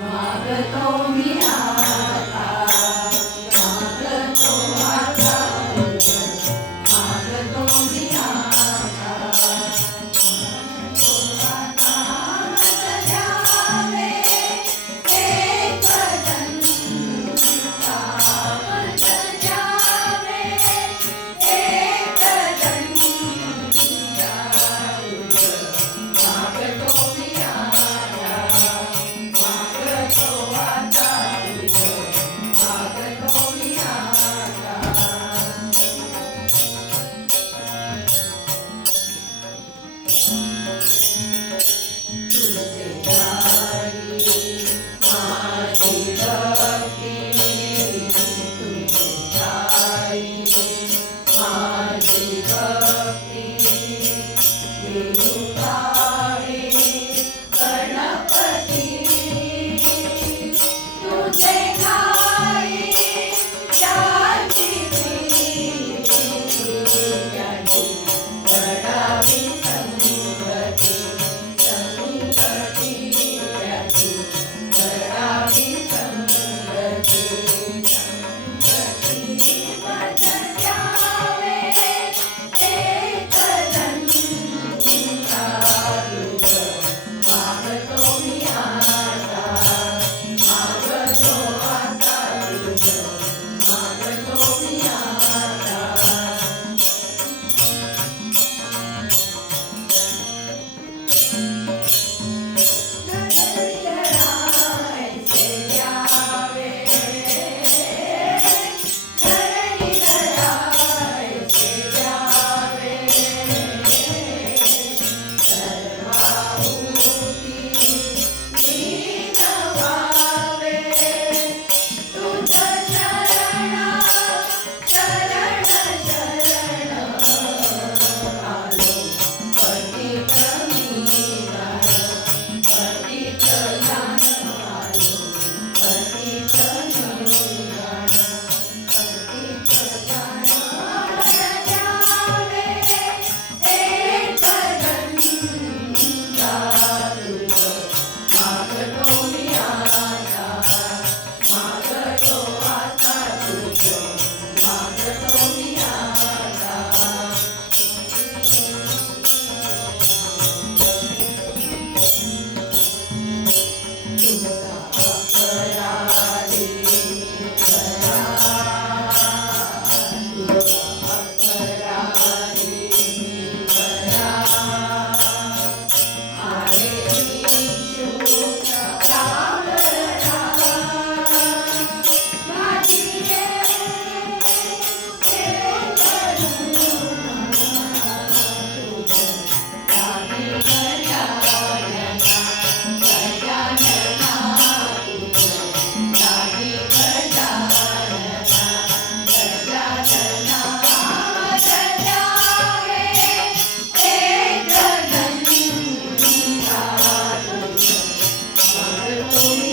मागतो मी आता, मागतो आता तुझ, मागतो मी आता, मागतो आता मत द्यावे एक दंता, मत द्यावे एक दंता तुझ, मागतो मी आता, मागतो आता तुझ, मागतो मी आता. तुझे ठाई माझी भक्ती, तुझे ठाई माझी भक्ती, विनुताई गणपती, तुझे ठाई त्याची प्रीती, त्याची घडावी संगती, संगती त्याची घडावी संगती, संगती मत द्यावे एक दंता तुझ, मागतो मी आता, मागतो आता तुझ, मागतो मी आता. धरणीधरायचे द्यावे, धरणीधरायचे द्यावे, सर्वाहुती लीन व्हावे, तुझ शरण शरण शरण आलो, पतित मी गाण, पतित गाण आलो, पतित मी गाण, पतित गाण मत द्यावे एक दंता तुझ, मागतो मी आता, मागतो आता तुझ, मागतो मी आता. तुझा अपराधी खरा, तुझा अपराधी खरा, आहे ईशूच कावरा, माझी रे करुणा, तुझ दावी गजानना, गजानना तुझ दावी गजानना, गजानना मत द्यावे एक दंता तुझ, मागतो मी